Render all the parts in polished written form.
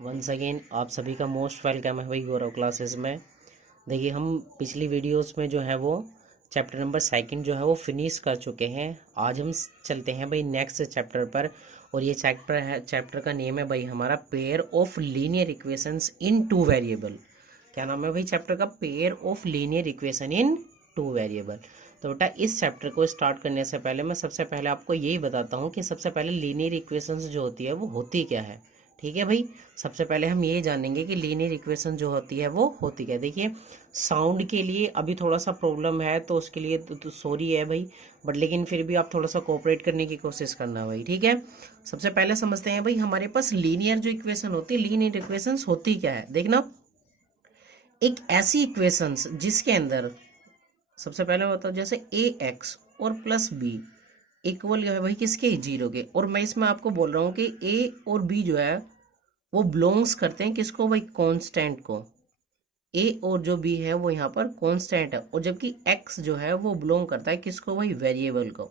Once again आप सभी का मोस्ट वेलकम है भाई गौरव क्लासेस में। देखिए हम पिछली वीडियोस में जो है वो चैप्टर नंबर सेकंड जो है वो फिनिश कर चुके हैं। आज हम चलते हैं भाई नेक्स्ट चैप्टर पर, और ये चैप्टर का नेम है भाई हमारा pair of linear equations in two variable. क्या नाम है भाई चैप्टर का? Pair of linear equation in two variable. तो बेटा इस चैप्टर को स्टार्ट करने से पहले मैं सबसे पहले आपको यही बताता हूँ कि सबसे पहले लीनियर इक्वेशंस जो होती है वो होती क्या है। ठीक है भाई, सबसे पहले हम ये जानेंगे कि लीनियर इक्वेशन जो होती है वो होती क्या है। देखिए साउंड के लिए अभी थोड़ा सा प्रॉब्लम है, तो उसके लिए तो सॉरी है भाई, बट लेकिन फिर भी आप थोड़ा सा कोऑपरेट करने की कोशिश करना भाई, ठीक है। सबसे पहले समझते हैं भाई हमारे पास लीनियर जो इक्वेशन होती है, लीनियर इक्वेशंस होती क्या है। देखना, एक ऐसी इक्वेशंस जिसके अंदर सबसे पहले बताओ जैसे ए एक्स और प्लस बी इक्वल जो है भाई किसके? जीरो के। और मैं इसमें आपको बोल रहा हूँ कि ए और बी जो है वो बिलोंग्स करते हैं किसको भाई? कांस्टेंट को। ए और जो बी है वो यहाँ पर कांस्टेंट है, और जबकि एक्स जो है वो बिलोंग करता है किसको भाई? वेरिएबल को।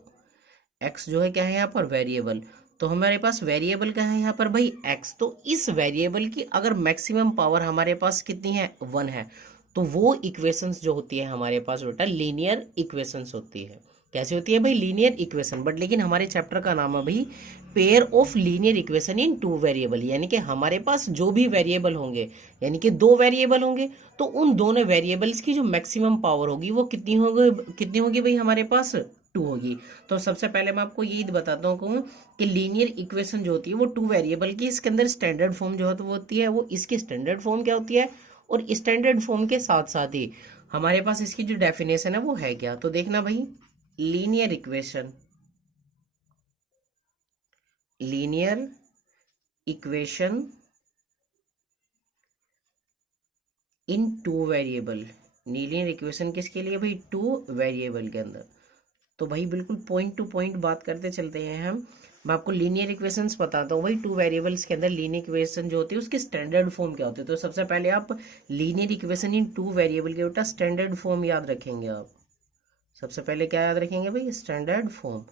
एक्स जो है क्या है यहाँ पर? वेरिएबल। तो हमारे पास वेरिएबल क्या है यहाँ पर भाई? एक्स। तो इस वेरिएबल की अगर मैक्सिमम पावर हमारे पास कितनी है? 1 है। तो वो इक्वेशंस जो होती है हमारे पास बेटा लीनियर इक्वेशंस होती है। कैसे होती है भाई? Linear equation. बट लेकिन हमारे चैप्टर का नाम है भाई pair of linear equation in two variable, यानी कि हमारे पास जो भी वेरिएबल होंगे, यानी कि दो वेरिएबल होंगे, तो उन दोनों वेरिएबल्स की जो मैक्सिमम पावर होगी वो कितनी होगी भाई हमारे पास? 2 होगी। तो सबसे पहले मैं आपको यही बताता हूँ कि लीनियर इक्वेशन जो होती है वो टू वेरिएबल की, इसके अंदर स्टैंडर्ड फॉर्म जो होती है वो इसकी स्टैंडर्ड फॉर्म क्या होती है, और स्टैंडर्ड फॉर्म के साथ साथ ही हमारे पास इसकी जो डेफिनेशन है वो है क्या। तो देखना भाई, linear equation, linear equation in two variable. Linear equation किसके लिए भाई? टू वेरिएबल के अंदर। तो भाई बिल्कुल पॉइंट टू पॉइंट बात करते चलते हैं हम। मैं आपको लीनियर इक्वेशंस बताता हूँ भाई टू वेरिएबल्स के अंदर लीनियर इक्वेशन जो होती है उसकी स्टैंडर्ड फॉर्म क्या होती है। तो सबसे पहले आप linear equation in two variable के बेटा स्टैंडर्ड फॉर्म याद रखेंगे आप। सबसे पहले क्या याद रखेंगे भाई? Standard form.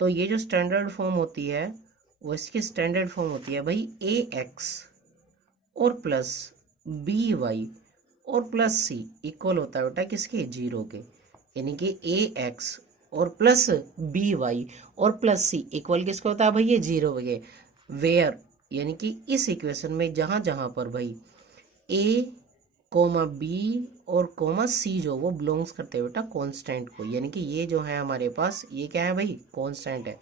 तो ये जो स्टैंडर्ड फॉर्म होती है वो इसकी स्टैंडर्ड फॉर्म होती है भाई ए एक्स और प्लस बी वाई और प्लस सी इक्वल होता है बेटा किसके? जीरो के। यानी कि ए एक्स और प्लस बी वाई और प्लस सी इक्वल किसको होता है भाई? ये जीरो के। वेयर, यानी कि इस इक्वेशन में जहां जहां पर भाई ए कोमा बी और कोमा सी जो वो बिलोंग्स करते हैं बेटा कांस्टेंट को, यानी कि ये जो है हमारे पास ये क्या है भाई? कांस्टेंट है।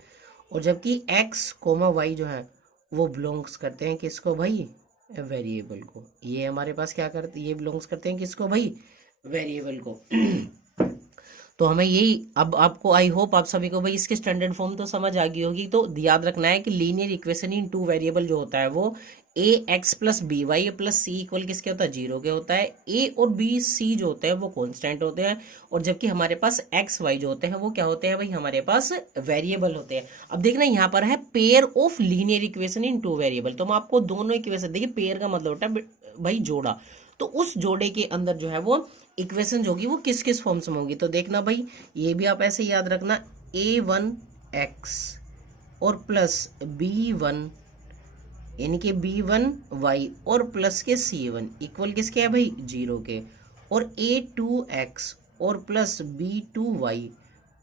और जबकि एक्स कोमा वाई जो है वो बिलोंग्स करते हैं किसको भाई? वेरिएबल को। ये हमारे पास क्या करते, ये बिलोंग्स करते हैं किसको भाई? वेरिएबल को। तो हमें यही, अब आपको आई होप आप सभी को भाई इसके स्टैंडर्ड फॉर्म तो समझ आ गई होगी। तो याद रखना है कि linear equation in two variable जो होता है वो a x plus b y plus c equal किसके होता है? जीरो के होता है। ए और बी सी जो होते हैं वो कांस्टेंट होते हैं, और जबकि हमारे पास एक्स वाई जो होते हैं वो क्या होते हैं भाई? हमारे पास वेरिएबल होते हैं। अब देखना यहाँ पर है pair of linear equation in two variable. तो मैं आपको दोनों इक्वेशन, देखिए पेयर का मतलब होता है भाई जोड़ा, तो उस जोड़े के अंदर जो है वो इक्वेशन होगी वो किस किस फॉर्म्स में होगी। तो देखना भाई, ये भी आप ऐसे याद रखना, ए वन एक्स और प्लस बी वन, यानी कि बी वन वाई और प्लस के सी वन इक्वल किसके है भाई? जीरो के। और ए टू एक्स और प्लस बी टू वाई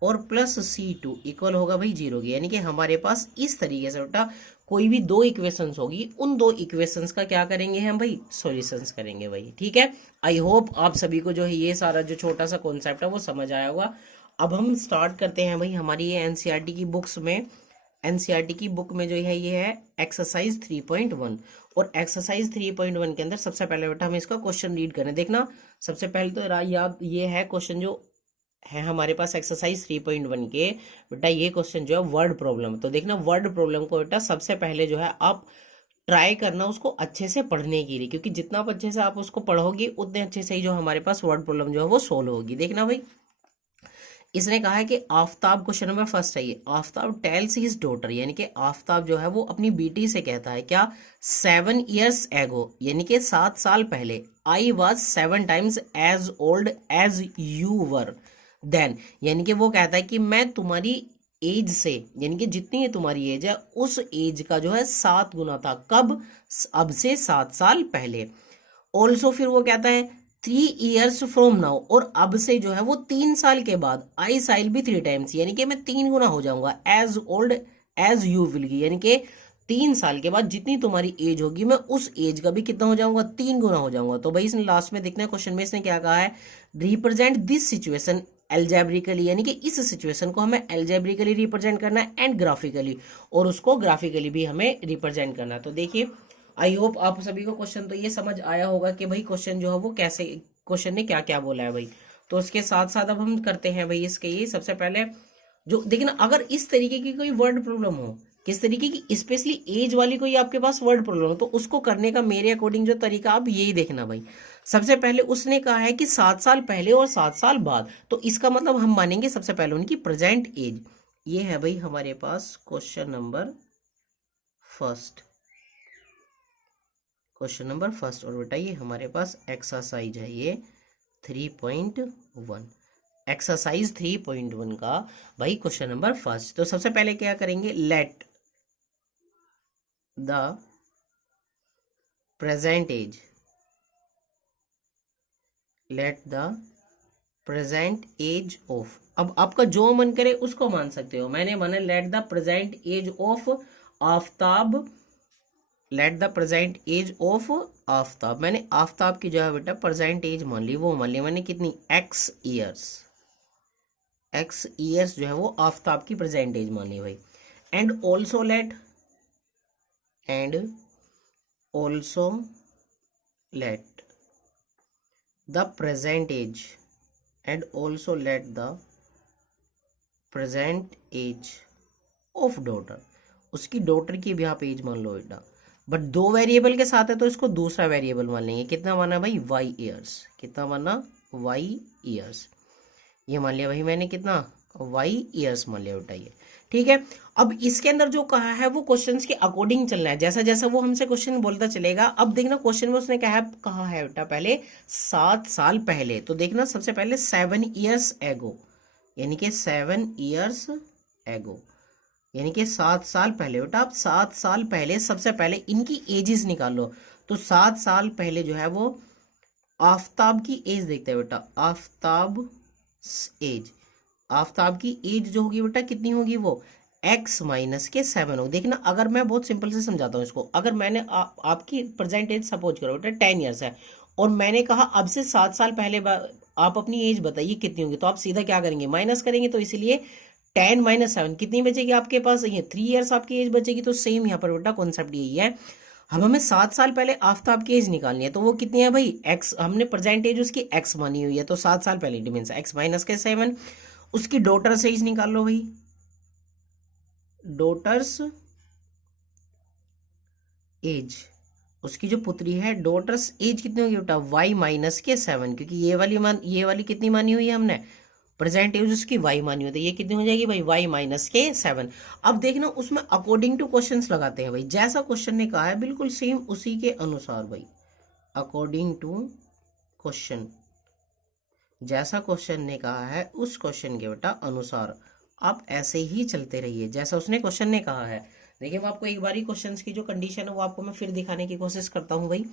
और प्लस सी टू इक्वल होगा भाई जीरो के। यानी कि हमारे पास इस तरीके से बेटा कोई भी दो इक्वेशंस होगी, उन दो इक्वेशंस का क्या करेंगे हम भाई? सॉल्यूशंस करेंगे भाई, ठीक है। आई होप आप सभी को जो है ये सारा जो छोटा सा कॉन्सेप्ट है वो समझ आया होगा। अब हम स्टार्ट करते हैं भाई हमारी ये एनसीईआरटी की बुक्स में। एनसीईआरटी की बुक में जो है ये है एक्सरसाइज 3.1, और एक्सरसाइज 3.1 के अंदर सबसे पहले बेटा हम इसका क्वेश्चन रीड करें। देखना, सबसे पहले तो याद ये है क्वेश्चन जो है हमारे पास एक्सरसाइज 3.1 के, बेटा ये क्वेश्चन जो है वर्ड प्रॉब्लम। तो देखना, वर्ड प्रॉब्लम को बेटा सबसे पहले जो है आप ट्राई करना उसको अच्छे से पढ़ने के लिए, क्योंकि जितना अच्छे से आप उसको पढ़ोगे उतने अच्छे से ही जो हमारे पास वर्ड प्रॉब्लम जो है वो सोल्व होगी। देखना भाई, इसने कहा है कि आफ्ताब, क्वेश्चन नंबर फर्स्ट है ये, आफ्ताब टेल्स हिज डॉटर, यानी कि आफ्ताब जो है वो अपनी बेटी से कहता है क्या? 7 years एगो, यानी कि 7 साल पहले, I was 7 times as old as you were then, यानी कि वो कहता है कि मैं तुम्हारी एज से, यानी कि जितनी है तुम्हारी एज है उस एज का जो है 7 गुना था। कब? अब से 7 साल पहले। ऑल्सो फिर वो कहता है 3 years फ्रॉम नाउ, और अब से जो है वो 3 साल के बाद आई साइल भी 3 times, यानी कि मैं 3 गुना हो जाऊंगा। As old as you will be, यानी कि 3 साल के बाद जितनी तुम्हारी एज होगी मैं उस एज का भी कितना हो जाऊंगा? 3 गुना हो जाऊंगा। तो भाई इसने लास्ट में देखना है क्वेश्चन में इसने क्या कहा है, रिप्रेजेंट दिस सिचुएशन एल्जेब्रिकली, यानी कि इस सिचुएशन को हमें एल्जेब्रिकली रिप्रेजेंट करना है एंड ग्राफिकली, और उसको ग्राफिकली भी हमें रिप्रेजेंट करना है। तो देखिए आई होप आप सभी को क्वेश्चन तो ये समझ आया होगा कि भाई क्वेश्चन जो है वो कैसे, क्वेश्चन ने क्या क्या बोला है भाई। तो उसके साथ साथ अब हम करते हैं भाई इसके ये सबसे पहले जो देखिए ना, अगर इस तरीके की कोई वर्ड प्रॉब्लम हो, किस तरीके की, स्पेशली एज वाली कोई आपके पास वर्ड प्रॉब्लम हो, तो उसको करने का मेरे अकॉर्डिंग जो तरीका आप यही देखना भाई। सबसे पहले उसने कहा है कि 7 साल पहले और 7 साल बाद, तो इसका मतलब हम मानेंगे सबसे पहले उनकी प्रेजेंट एज। ये है भाई हमारे पास question number first, question number first. और बेटा ये हमारे पास एक्सरसाइज है ये 3.1, एक्सरसाइज 3.1 का भाई क्वेश्चन नंबर फर्स्ट। तो सबसे पहले क्या करेंगे, let the present age, let the present age of, अब आपका जो मन करे उसको मान सकते हो। मैंने माना let the present age of Aftab, let the present age of Aftab, मैंने आफ्ताब की जो है बेटा प्रेजेंट एज मान ली, वो मान ली मैंने कितनी, एक्स ईयर्स, एक्स ईयर्स जो है वो आफ्ताब की प्रेजेंट एज मान ली भाई। And also let, and also let the present age, and also let the present age of daughter, उसकी डॉटर की भी आप एज मान लो बेटा। बट 2 वेरिएबल के साथ है तो इसको दूसरा वेरिएबल मान लेंगे। कितना माना भाई, वाई ईयर्स, कितना माना, वाई ईयर्स, ये मान लिया भाई मैंने कितना, वाई ईयर्स मान लिया बेटा ये। ठीक है, अब इसके अंदर जो कहा है वो क्वेश्चंस के अकॉर्डिंग चलना है, जैसा जैसा वो हमसे क्वेश्चन बोलता चलेगा। अब देखना क्वेश्चन में उसने कहा है बेटा पहले 7 साल पहले, तो देखना सबसे पहले 7 years एगो, यानी कि 7 years एगो, यानी कि 7 साल पहले। बेटा आप 7 साल पहले सबसे पहले इनकी एजेस निकालो, तो 7 साल पहले जो है वो आफ्ताब की एज देखते हैं बेटा, आफ्ताब एज, आफ्ताब की एज जो होगी बेटा कितनी होगी, वो x माइनस के 7 होगी। देखना अगर मैं बहुत सिंपल से समझाता हूँ इसको, अगर मैंने आपकी प्रेजेंट एज सपोज करो बेटा 10 years है, और मैंने कहा अब से 7 साल पहले आप अपनी एज बताइए कितनी होगी, तो आप सीधा क्या करेंगे, माइनस करेंगे। तो इसलिए 10 - 7 कितनी बचेगी आपके पास, ये 3 years आपकी एज बचेगी। तो सेम यहाँ पर बेटा कॉन्सेप्ट यही है, अब हमें 7 साल पहले आफ्ताब की एज निकालनी है, तो वो कितनी है भाई, एक्स, हमने प्रेजेंट एज उसकी एक्स मानी हुई है, तो 7 साल पहले इट मीन्स एक्स माइनस के 7। उसकी डॉटर से एज निकाल लो भाई, डॉटर्स एज, उसकी जो पुत्री है डॉटर्स एज कितनी होगी बेटा, y माइनस के 7, क्योंकि ये वाली कितनी मानी हुई है हमने, प्रेजेंट एज उसकी y मानी हुई है, तो ये कितनी हो जाएगी भाई, y माइनस के 7। अब देखना उसमें अकॉर्डिंग टू क्वेश्चंस लगाते हैं भाई, जैसा क्वेश्चन ने कहा है बिल्कुल सेम उसी के अनुसार भाई, अकॉर्डिंग टू क्वेश्चन, जैसा क्वेश्चन ने कहा है उस क्वेश्चन के बेटा अनुसार आप ऐसे ही चलते रहिए जैसा उसने क्वेश्चन ने कहा है। देखिए मैं आपको एक बार ही क्वेश्चंस की जो कंडीशन है वो आपको मैं फिर दिखाने की कोशिश करता हूं भाई।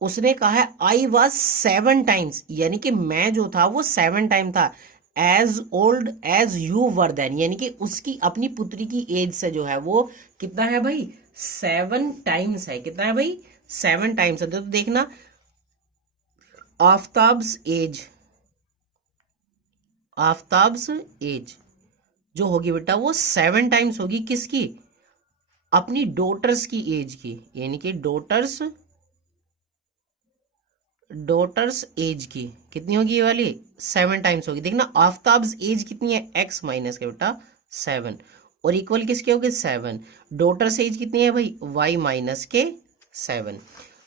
उसने कहा है आई वॉज 7 times, यानी कि मैं जो था वो 7 टाइम था, as old as you were then, यानी कि उसकी अपनी पुत्री की एज से जो है वो कितना है भाई, 7 times है। कितना है भाई, 7 times है। तो देखना आफ्ताब्स एज, आफ्ताब्स एज जो होगी बेटा वो 7 times होगी, किसकी, अपनी डॉटर्स की एज की, यानी कि डॉटर्स एज की कितनी होगी, ये वाली 7 times होगी। देखना आफ्ताब्स एज कितनी है, x माइनस के बेटा 7, और इक्वल किसके होगी 7, डॉटर्स एज कितनी है भाई, y माइनस के 7।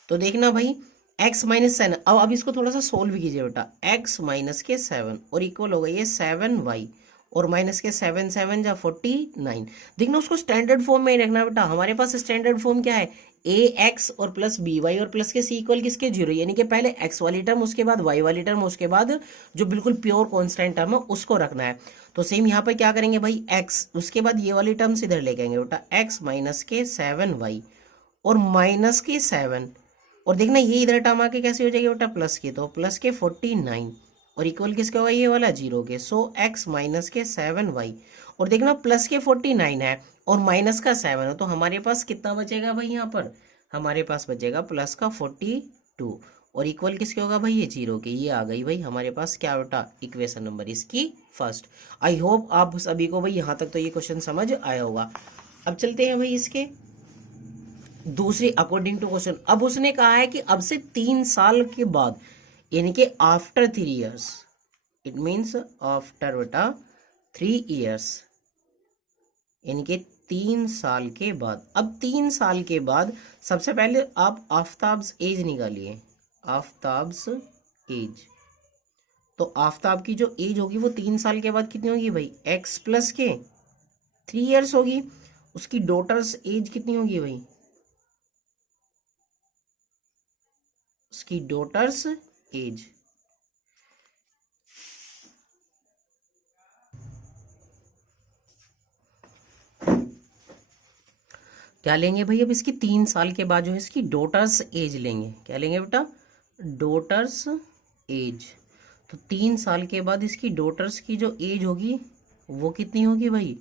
तो देखना भाई x माइनस 7, अब इसको थोड़ा सा सोल्व कीजिए बेटा, x माइनस के 7 और इक्वल होगा ये 7y, और माइनस के 7 7 जा 49। देखना उसको स्टैंडर्ड फॉर्म में ही रखना बेटा। हमारे पास स्टैंडर्ड फॉर्म क्या है, ए एक्स और प्लस बी वाई और प्लस के सी इक्वल किसके 0, यानी कि पहले एक्स वाली टर्म उसके बाद वाई वाली टर्म उसके बाद जो बिल्कुल प्योर कांस्टेंट टर्म है उसको रखना है। तो सेम यहाँ पर क्या करेंगे भाई, एक्स उसके बाद ये वाली टर्म्स इधर लेके आएंगे बेटा, एक्स माइनस के 7 वाई और माइनस के 7, और देखना ये इधर टर्म आके कैसे हो जाएगी बेटा प्लस के, तो प्लस के 49 और इक्वल किसका होगा ये वाला 0 के। सो एक्स माइनस के 7 वाई, और देखना प्लस के 49 है और माइनस का 7 है, तो हमारे पास कितना बचेगा भाई, यहाँ पर हमारे पास बचेगा प्लस का 42 और इक्वल किसके होगा भाई ये 0 के। ये आ गई भाई हमारे पास क्या बेटा इक्वेशन नंबर इसकी फर्स्ट। आई होप आप सभी को भाई यहाँ तक तो ये क्वेश्चन समझ आया होगा। अब चलते हैं भाई इसके दूसरी अकॉर्डिंग टू क्वेश्चन। अब उसने कहा है कि अब से 3 साल के बाद, यानी कि after 3 years, it means after बेटा 3 ईयर्स, यानी कि 3 साल के बाद। अब 3 साल के बाद सबसे पहले आप आफ्ताब्स एज निकालिए, आफ्ताब्स एज। तो आफ्ताब की जो एज होगी वो 3 साल के बाद कितनी होगी भाई, एक्स प्लस के 3 ईयर्स होगी। उसकी डॉटर्स एज कितनी होगी भाई, उसकी डॉटर्स एज क्या लेंगे भाई, अब इसकी 3 साल के बाद जो है इसकी डॉटर्स एज लेंगे। क्या लेंगे बेटा, डॉटर्स एज। तो 3 साल के बाद इसकी डॉटर्स की जो एज होगी वो कितनी होगी भाई,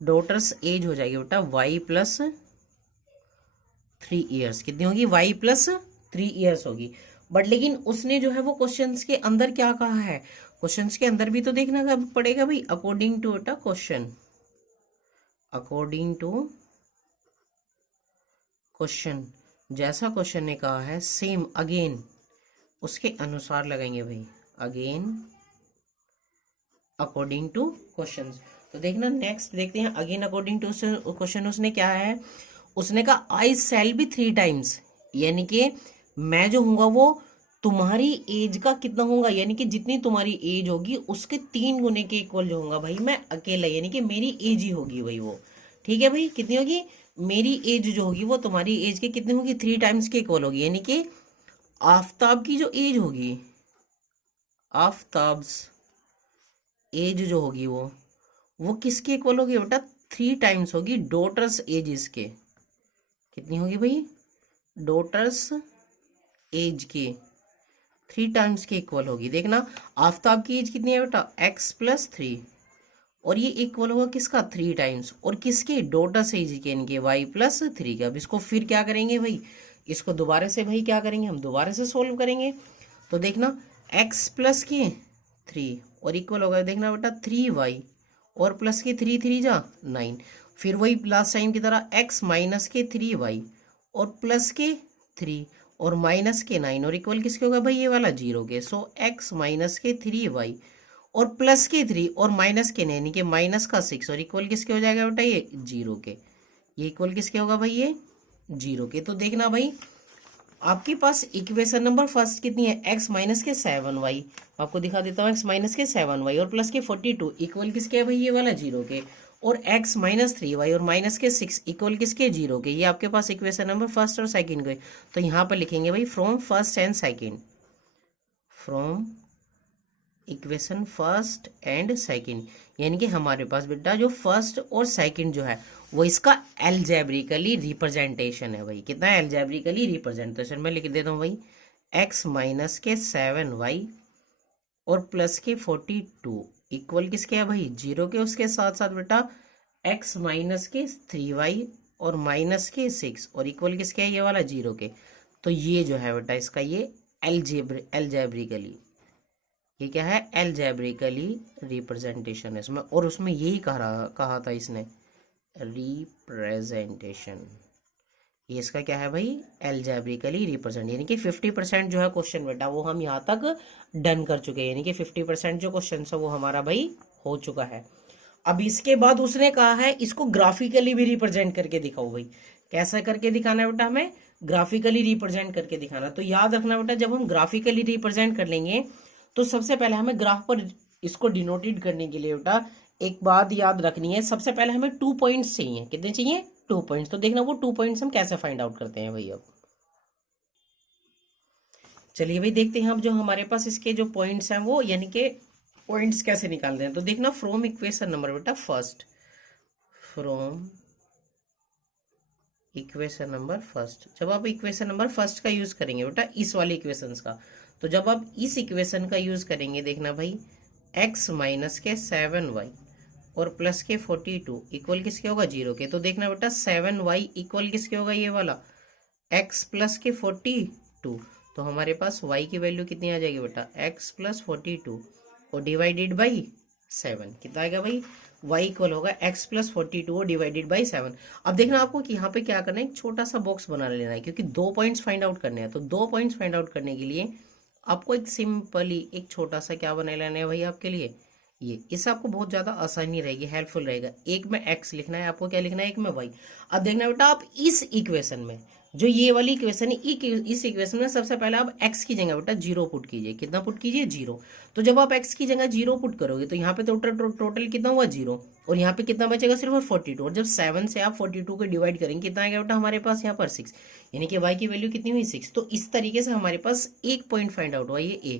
डॉटर्स एज हो जाएगी बेटा वाई प्लस 3 ईयर्स। कितनी होगी, वाई प्लस 3 ईयर्स होगी। बट लेकिन उसने जो है वो क्वेश्चंस के अंदर क्या कहा है, क्वेश्चंस के अंदर भी तो देखना पड़ेगा भाई, अकॉर्डिंग टू बेटा क्वेश्चन, अकॉर्डिंग टू क्वेश्चन, जैसा क्वेश्चन ने कहा है सेम अगेन उसके अनुसार लगाएंगे भाई, अगेन अकॉर्डिंग टू क्वेश्चन। तो देखना नेक्स्ट देखते हैं, अगेन अकॉर्डिंग टू क्वेश्चन उसने क्या है, उसने कहा आई सेल बी 3 टाइम्स, यानी कि मैं जो हूंगा वो तुम्हारी एज का कितना होगा, यानी कि जितनी तुम्हारी एज होगी उसके 3 गुने के इक्वल जो होगा भाई मैं अकेला, यानी कि मेरी एज ही होगी भाई वो। ठीक है भाई, कितनी होगी, मेरी एज जो होगी वो तुम्हारी एज के कितनी होगी, 3 टाइम्स के इक्वल होगी। यानी कि आफ्ताब की जो एज होगी, आफ्ताब्स एज जो होगी वो किसके इक्वल होगी बेटा, 3 टाइम्स होगी डॉटर्स एज इसके। कितनी होगी भाई, डॉटर्स एज के 3 टाइम्स के इक्वल होगी। देखना आफ्ताब की एज कितनी है बेटा, एक्स प्लस 3, और ये इक्वल होगा किसका, 3 टाइम्स, और किसके, डॉटर्स एज के, यानी कि वाई प्लस 3 का। अब इसको फिर क्या करेंगे भाई, इसको दोबारा से भाई क्या करेंगे, हम दोबारा से सोल्व करेंगे। तो देखना एक्स प्लस के 3 और इक्वल होगा, देखना बेटा 3 वाई और प्लस के 3 3 जा 9, फिर वही लास्ट टाइम की तरह एक्स माइनस के 3 वाई और प्लस के 3 और माइनस के 9 और इक्वल किसके होगा भाई ये वाला 0 के। सो एक्स माइनस के 3 वाई और प्लस के 3 और माइनस के 9 यानी कि माइनस का 6 और इक्वल किसके हो जाएगा बेटा ये 0 के। ये इक्वल किसके होगा भाई ये 0 के। तो देखना भाई आपके पास इक्वेशन नंबर फर्स्ट कितनी है, एक्स माइनस के 7 वाई, आपको दिखा देता हूँ, एक्स माइनस के 7 वाई और प्लस के 42 इक्वल किसके है भाई ये वाला 0 के, और एक्स माइनस 3 वाई और माइनस के 6 इक्वल किसके 0 के। ये आपके पास इक्वेशन नंबर फर्स्ट और सेकंड के। तो यहाँ पर लिखेंगे भाई from first and second, from equation first and second, यानी कि हमारे पास बेटा जो फर्स्ट और सेकंड जो है वो इसका एल्जेब्रिकली रिप्रेजेंटेशन है भाई। कितना है एल्जेब्रिकली रिप्रेजेंटेशन, मैं लिख देता हूँ भाई एक्स माइनस के 7 वाई और प्लस के 42 इक्वल किसके है भाई 0 के। उसके साथ साथ बेटा एक्स माइनस के 3 वाई और माइनस के 6 और इक्वल किसके है ये वाला 0 के। तो ये जो है बेटा इसका ये एल्जेब्रिकली, ये क्या है एल्जेब्रिकली रिप्रेजेंटेशन है इसमें, और उसमें यही कहा था इसने रिप्रेजेंटेशन। ये इसका क्या है भाई एल्जेब्रिकली रिप्रेजेंट, यानी कि 50% जो है क्वेश्चन बेटा वो हम यहाँ तक डन कर चुके हैं, यानी कि 50% जो क्वेश्चन है वो हमारा भाई हो चुका है। अब इसके बाद उसने कहा है इसको ग्राफिकली भी रिप्रेजेंट करके दिखाओ भाई। कैसा करके दिखाना है बेटा, हमें ग्राफिकली रिप्रेजेंट करके दिखाना। तो याद रखना बेटा जब हम ग्राफिकली रिप्रेजेंट कर लेंगे तो सबसे पहले हमें ग्राफ पर इसको डिनोटेड करने के लिए बेटा एक बात याद रखनी है, सबसे पहले हमें 2 पॉइंट्स चाहिए। कितने चाहिए? 2 पॉइंट्स। तो देखना वो 2 पॉइंट्स हम कैसे फाइंड आउट करते हैं भाई। अब चलिए भाई देखते हैं अब जो हमारे पास इसके जो पॉइंट्स हैं वो यानी कि पॉइंट्स कैसे निकालते हैं। तो देखना फ्रॉम इक्वेशन नंबर बेटा first, from equation number first, जब आप इक्वेशन नंबर फर्स्ट का यूज करेंगे बेटा इस वाले इक्वेशंस का, तो जब आप इस इक्वेशन का यूज करेंगे देखना भाई x माइनस के 7y और प्लस के 42 इक्वल किसके होगा? 0 के। तो देखना बेटा 7y इक्वल किसके होगा? ये वाला x प्लस के 42। तो हमारे पास y की वैल्यू कितनी आ जाएगी बेटा? x प्लस 42 और डिवाइडेड बाई 7 कितना आएगा भाई? y इक्वल होगा x प्लस 42 और डिवाइडेड बाई 7। अब देखना आपको कि यहाँ पे क्या करना है, एक छोटा सा बॉक्स बना लेना है क्योंकि 2 पॉइंट्स फाइंड आउट करने हैं। तो 2 पॉइंट्स फाइंड आउट करने के लिए आपको एक सिंपली एक छोटा सा क्या बना लेना है भाई आपके लिए, ये इससे आपको बहुत ज्यादा आसानी रहेगी, हेल्पफुल रहेगा। एक में x लिखना है आपको, क्या लिखना है? एक में y। अब देखना बेटा आप इस इक्वेशन में जो ये वाली इक्वेशन है, इस इक्वेशन में सबसे पहले आप x की जगह बेटा 0 पुट कीजिए। कितना पुट कीजिए? 0। तो जब आप x की जगह 0 पुट करोगे तो यहाँ पे टोटल कितना हुआ? 0। और यहाँ पे कितना बचेगा? सिर्फ 42। और जब 7 से आप 42 को डिवाइड करेंगे कितना आएगा बेटा हमारे पास यहाँ पर? 6। यानी कि y की वैल्यू कितनी हुई? 6। तो इस तरीके से हमारे पास एक पॉइंट फाइंड आउट हुआ, ये a।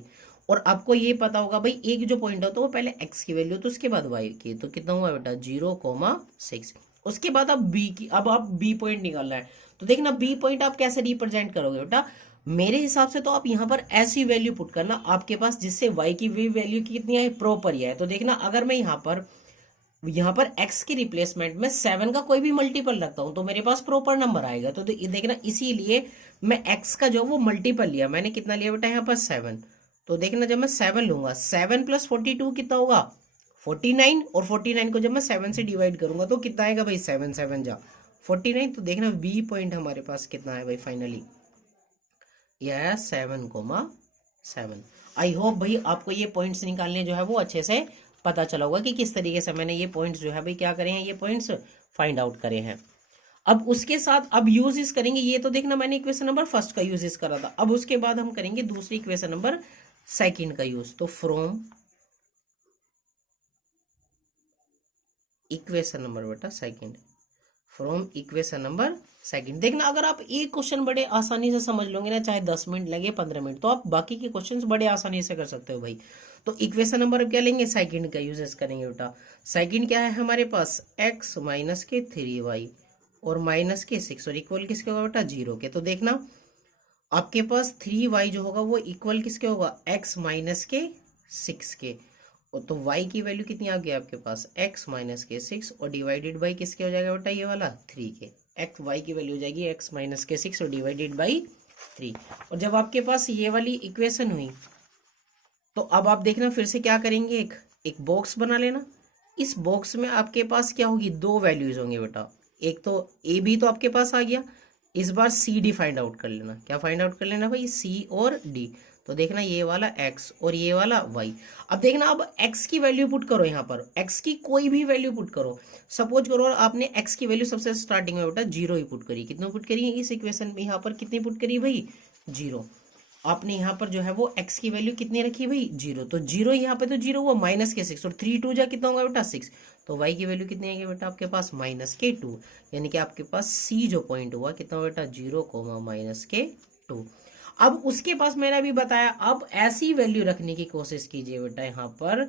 और आपको ये पता होगा भाई एक जो पॉइंट होता है वो पहले x की वैल्यू तो उसके बाद y की। तो कितना हुआ बेटा? 0,6। उसके बाद अब b की, अब आप b पॉइंट निकालना है। तो देखना बी पॉइंट आप कैसे रिप्रेजेंट करोगे बेटा? मेरे हिसाब से तो आप यहाँ पर ऐसी वैल्यू पुट करना आपके पास जिससे y की भी वैल्यू कितनी है? प्रॉपर ही है। तो देखना अगर मैं यहाँ पर x की रिप्लेसमेंट में 7 का कोई भी मल्टीपल रखता हूं तो मेरे पास प्रॉपर नंबर आएगा। तो देखना इसीलिए मैं x का जो वो मल्टीपल लिया, मैंने कितना लिया बेटा यहाँ पर? 7। तो देखना जब मैं 7 लूंगा, 7 प्लस 42 कितना होगा? 49। और 49 को जब मैं 7 से डिवाइड करूंगा तो कितना आएगा भाई? 7 7 जा 49। तो देखना बी पॉइंट हमारे पास कितना है भाई फाइनली? यह है 7,7। आई होप भाई आपको ये पॉइंट्स निकालने जो है वो अच्छे से पता चला होगा कि किस तरीके से मैंने ये पॉइंट्स जो है भाई क्या करे हैं, ये पॉइंट्स फाइंड आउट करे हैं। अब उसके साथ अब यूजेस करेंगे, ये तो देखना मैंने इक्वेशन नंबर फर्स्ट का यूजेस करा था। अब उसके बाद हम करेंगे दूसरी इक्वेशन नंबर सेकंड का यूज। तो फ्रॉम इक्वेशन नंबर बेटा second, from equation number second. देखना अगर आप एक क्वेश्चन बड़े आसानी से समझ लोगे ना, चाहे 10 मिनट लगे 15 मिनट, तो आप बाकी के क्वेश्चंस बड़े आसानी से कर सकते हो भाई। तो इक्वेशन नंबर क्या लेंगे? सेकंड का यूजेस करेंगे बेटा। सेकंड क्या है हमारे पास? x माइनस के 3y और माइनस के 6 और इक्वल किसके होगा बेटा? 0 के। तो देखना आपके पास 3y जो होगा वो इक्वल किसके होगा? x माइनस के 6 के। और तो y की वैल्यू कितनी आ गई आपके पास? x माइनस के 6 और डिवाइडेड बाई किसके हो जाएगा बेटा? ये वाला 3 के। x y की वैल्यू हो जाएगी x माइनस के 6 और डिवाइडेड बाई 3। और जब आपके पास ये वाली इक्वेशन हुई तो अब आप देखना फिर से क्या करेंगे, एक बॉक्स बना लेना। इस बॉक्स में आपके पास क्या होगी? 2 वैल्यूज होंगे बेटा। एक तो ए बी तो आपके पास आ गया, इस बार सी डी फाइंड आउट कर लेना। क्या फाइंड आउट कर लेना भाई? सी और डी। तो देखना ये वाला x और ये वाला y। अब देखना अब x की वैल्यू पुट करो, यहाँ पर x की कोई भी वैल्यू पुट करो। सपोज करो आपने x की वैल्यू सबसे स्टार्टिंग में बेटा 0 ही पुट करी। कितना पुट करी इस इक्वेशन में? यहाँ पर कितनी पुट करी भाई? 0। आपने यहाँ पर जो है वो x की वैल्यू कितनी रखी भाई? 0। तो 0 यहाँ पे तो 0 हुआ, माइनस के 6 और 3 2 जा कितना होगा बेटा? 6। तो y की वैल्यू कितनी आएगी बेटा आपके पास? माइनस के 2। यानी कि आपके पास c जो पॉइंट हुआ कितना बेटा? 0, माइनस के 2। अब उसके पास मैंने अभी बताया, अब ऐसी वैल्यू रखने की कोशिश कीजिए बेटा, यहाँ पर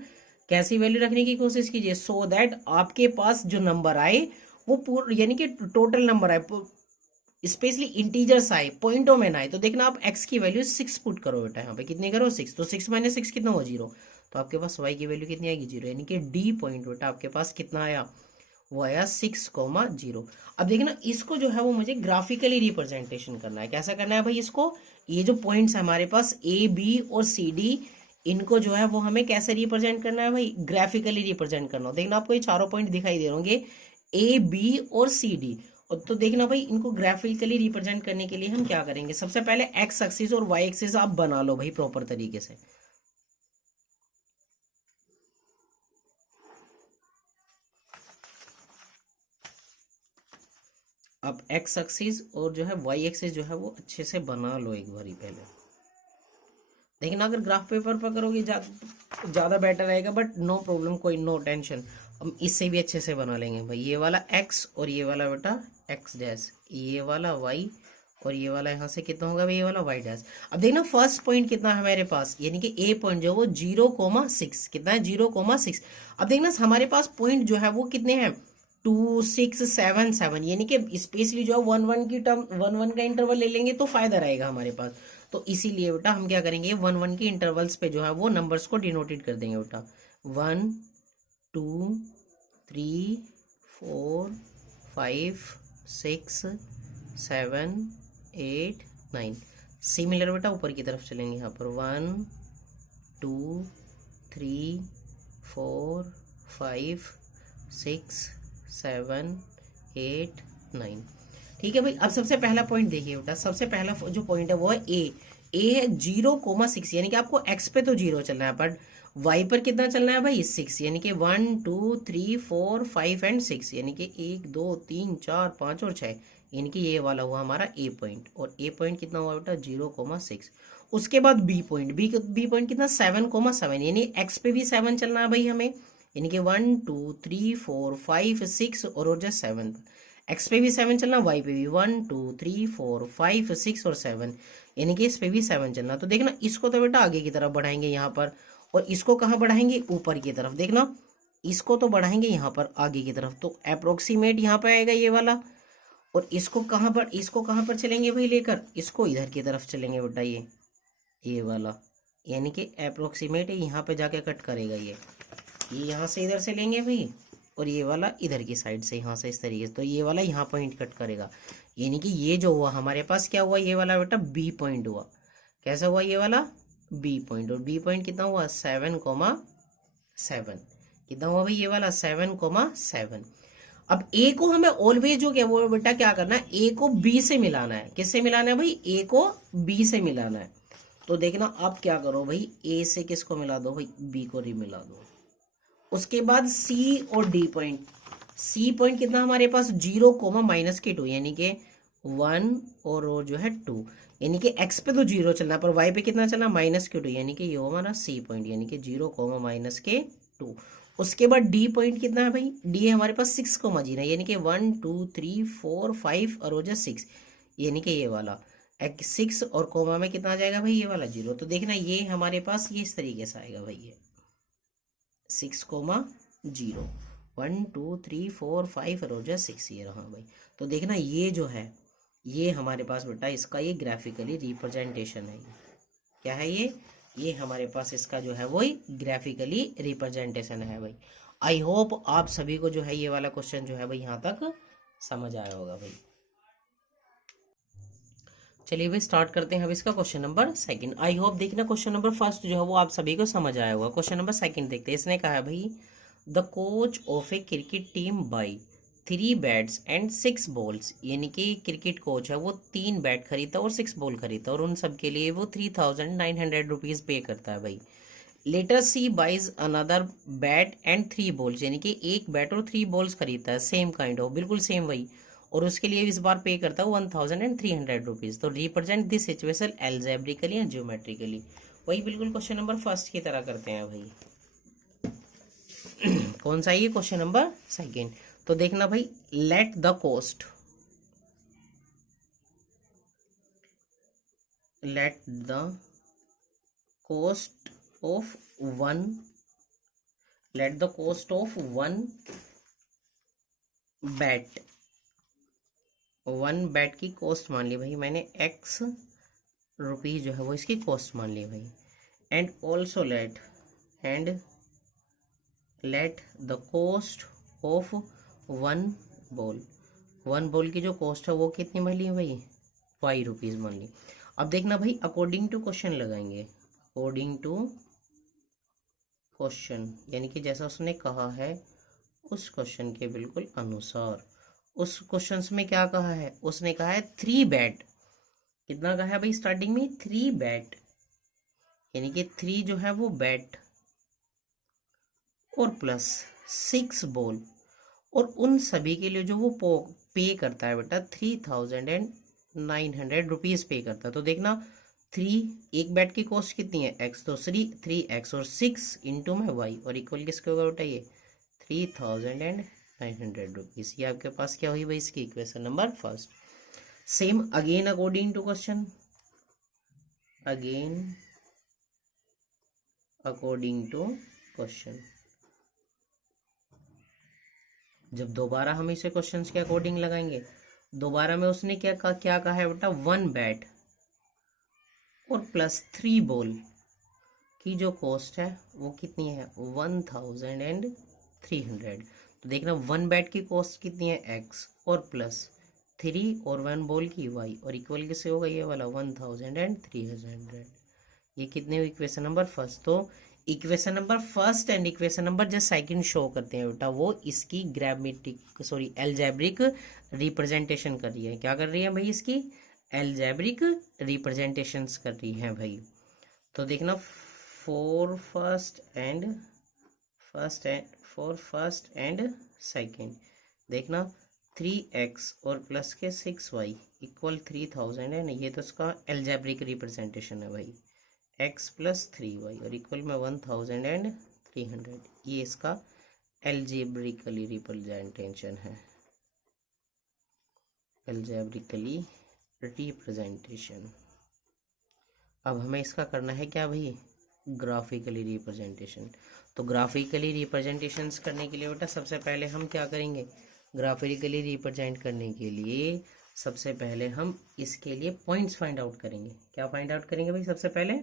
कैसी वैल्यू रखने की कोशिश कीजिए सो दैट आपके पास जो नंबर आए वो पूर्ण यानी कि टोटल नंबर आए, स्पेशली इंटीजर्स आए, पॉइंटों में ना आए। तो देखना आप x की वैल्यू 6 पुट करो बेटा, यहाँ पे कितनी करो? 6। तो 6 माइनस 6 कितना हुआ? 0। तो आपके पास y की वैल्यू कितनी आएगी? 0। यानी कि डी पॉइंट बेटा आपके पास कितना आया? वो आया 6,0। अब देखना इसको जो है वो मुझे ग्राफिकली रिप्रेजेंटेशन करना है। कैसा करना है भाई इसको? ये जो पॉइंट्स हमारे पास ए बी और सी डी, इनको जो है वो हमें कैसे रिप्रेजेंट करना है भाई? ग्राफिकली रिप्रेजेंट करना हो। देखना आपको ये चारों पॉइंट दिखाई दे होंगे, ए बी और सी डी। और तो देखना भाई इनको ग्राफिकली रिप्रेजेंट करने के लिए हम क्या करेंगे, सबसे पहले एक्स एक्सिस और वाई एक्सिस आप बना लो भाई प्रॉपर तरीके से। अब एक्स एक्सिस और जो है वाई एक्सिस जो है वो अच्छे से बना लो एक बारी पहले। देखना अगर ग्राफ पेपर पर करोगे ज़्यादा बेटर रहेगा, बट नो प्रॉब्लम, कोई नो टेंशन, हम इससे भी अच्छे से बना लेंगे भाई। ये वाला एक्स और ये वाला बेटा एक्स डैश, ये वाला वाई और ये वाला यहाँ से कितना होगा भाई, ये वाला वाई डैश। अब देखना फर्स्ट पॉइंट कितना है हमारे पास, यानी कि ए पॉइंट जो वो 0,6 कितना है 0,6। अब देखना हमारे पास पॉइंट जो है वो कितने हैं 2 6 7 7, यानी कि स्पेशली जो है 1 1 की टर्म 1 1 का इंटरवल ले लेंगे तो फायदा रहेगा हमारे पास। तो इसीलिए बेटा हम क्या करेंगे 1 1 के इंटरवल्स पे जो है वो नंबर्स को डिनोटेड कर देंगे बेटा। 1 2 3 4 5 6 7 8 9। सिमिलर बेटा ऊपर की तरफ चलेंगे यहाँ पर 1 2 3 4 5 6 7 8 9। ठीक है भाई। अब सबसे पहला पॉइंट देखिए बेटा, सबसे पहला जो पॉइंट है वो है ए है 0,6, यानी कि आपको एक्स पे तो 0 चलना है, बट वाई पर कितना चलना है भाई 6, यानी कि 1 2 3 4 5 एंड 6, यानी कि 1 2 3 4 5 और 6, यानी कि ये वाला हुआ हमारा ए पॉइंट। और ए पॉइंट कितना हुआ बेटा 0,6। उसके बाद बी पॉइंट, बी पॉइंट कितना 7,7, यानी एक्स पे भी 7 चलना है भाई हमें, यानी कि 1 2 3 4 5 6 और जस्ट 7। एक्स पे भी 7 चलना, वाई पे भी 1 2 3 4 5 6 और 7, यानी कि इस पे भी 7 चलना। तो देखना इसको तो बेटा आगे की तरफ बढ़ाएंगे यहाँ पर, और इसको कहाँ बढ़ाएंगे ऊपर की तरफ। देखना इसको तो बढ़ाएंगे यहाँ पर आगे की तरफ, तो अप्रोक्सीमेट यहाँ पे आएगा ये वाला। और इसको कहाँ पर चलेंगे भाई लेकर, इसको इधर की तरफ चलेंगे बेटा, ये वाला, यानी कि अप्रोक्सीमेट यहाँ पे जाके कट करेगा ये यहाँ से इधर से लेंगे भाई, और ये वाला इधर की साइड से यहाँ से इस तरीके से, तो ये वाला यहाँ पॉइंट कट करेगा, यानी कि ये जो हुआ हमारे पास क्या हुआ, ये वाला बेटा बी पॉइंट हुआ। कैसा हुआ ये वाला बी पॉइंट, और बी पॉइंट कितना हुआ 7,7, कितना हुआ भाई ये वाला 7,7। अब ए को हमें ऑलवेज जो क्या वो बेटा क्या करना है, ए को बी से मिलाना है। किससे मिलाना है भाई, ए को बी से मिलाना है। तो देखना आप क्या करो भाई, ए से किसको मिला दो भाई, बी को मिला दो। उसके बाद सी और डी पॉइंट, सी पॉइंट कितना हमारे पास 0,-2, यानी कि 1 और जो है 2, यानी कि एक्स पे तो 0 चलना, पर वाई पे कितना चलना -Q2, यानी कि ये हमारा सी पॉइंट, यानी कि 0,-2। उसके बाद डी पॉइंट कितना है भाई, डी है हमारे पास 6,0, यानी कि 1 2 3 4 5 और 6, यानी कि ये वाला 6 और कोमा में कितना आ जाएगा भाई ये वाला 0। तो देखना ये हमारे पास ये इस तरीके से आएगा भाई, ये 6,0 1 2 3 4 5 और 6, ये रहा भाई। तो देखना ये जो है ये हमारे पास बेटा इसका ये ग्राफिकली रिप्रेजेंटेशन है। क्या है ये हमारे पास इसका जो है वही ग्राफिकली रिप्रेजेंटेशन है भाई। आई होप आप सभी को जो है ये वाला क्वेश्चन जो है भाई यहाँ तक समझ आया होगा भाई। चलिए भाई स्टार्ट करते हैं अब इसका question number second. I hope देखना क्वेश्चन नंबर फर्स्ट जो है वो आप सभी को समझ आया होगा। क्वेश्चन नंबर सेकंड देखते हैं। इसने कहा है भाई the coach of A cricket team by 3 bats and 6 balls, यानी कि क्रिकेट कोच है वो 3 बैट खरीदता और 6 बॉल खरीदता और उन सब के लिए वो 3,900 रुपीज़ पे करता है भाई। Later C buys another bat and 3 balls, यानी कि एक बैट और 3 बॉल्स खरीदता है सेम काइंड ऑफ, बिल्कुल सेम वही, और उसके लिए इस बार पे करता है 1,300 रुपीज़। तो represent this situation algebraically and geometrically, वही बिल्कुल क्वेश्चन नंबर फर्स्ट की तरह करते हैं भाई। कौन सा ये क्वेश्चन नंबर सेकंड। तो देखना भाई let the cost, let the cost of one, let the cost of one bat, 1 bat की कॉस्ट मान ली भाई मैंने x रुपीज़ जो है वो इसकी कॉस्ट मान ली भाई। And also let, and let the cost of 1 ball, 1 ball की जो कॉस्ट है वो कितनी मान ली भाई 5 रुपीज़ मान ली। अब देखना भाई अकॉर्डिंग टू क्वेश्चन लगाएंगे, अकॉर्डिंग टू क्वेश्चन, यानी कि जैसा उसने कहा है उस क्वेश्चन के बिल्कुल अनुसार। उस क्वेश्चन में क्या कहा है, उसने कहा है 3 बैट, कितना कहा है भाई स्टार्टिंग में 3 बैट, यानी कि 3 जो है वो बैट और प्लस 6 बॉल, और उन सभी के लिए जो वो पे करता है बेटा 3,900 रुपीज़ पे करता है। तो देखना 3, एक बेड की कॉस्ट कितनी है x, तो 3x और 6 इंटू में y और इक्वल किसके होगा बेटा ये 3900 रुपीज़। ये आपके पास क्या हुई भाई इसकी equation number first. Same again according to question, again according to question, जब दोबारा हम इसे क्वेश्चंस के अकॉर्डिंग लगाएंगे, दोबारा में उसने क्या कहा है बेटा 1 बेड और प्लस 3 बॉल की जो कॉस्ट है वो कितनी है 1300। तो देखना 1 बेड की कॉस्ट कितनी है x और प्लस 3 और 1 बॉल की y और इक्वल किससे होगा ये वाला 1300। ये कितने इक्वेशन नंबर फर्स्ट। तो equation number first and equation number जो सेकंड शो करते हैं बेटा वो इसकी अलजेब्रिक रिप्रेजेंटेशन कर रही है। क्या कर रही है भाई इसकी अलजेब्रिक रिप्रेजेंटेशंस कर रही हैं भाई। तो देखना फॉर फर्स्ट एंड सेकंड देखना 3x और प्लस के 6y इक्वल 3000 है ना, ये तो इसका अलजेब्रिक रिप्रेजेंटेशन है भाई x प्लस 3y और इक्वल में 1300, ये इसका अलजेब्रिकली रिप्रेजेंटेशन है, अलजेब्रिकली रिप्रेजेंटेशन। अब हमें इसका करना है क्या भाई ग्राफिकली रिप्रेजेंटेशन। तो ग्राफिकली रिप्रेजेंटेशंस करने के लिए बेटा सबसे पहले हम क्या करेंगे, ग्राफिकली रिप्रेजेंट करने के लिए सबसे पहले हम इसके लिए पॉइंट्स फाइंड आउट करेंगे। क्या फाइंड आउट करेंगे भाई सबसे पहले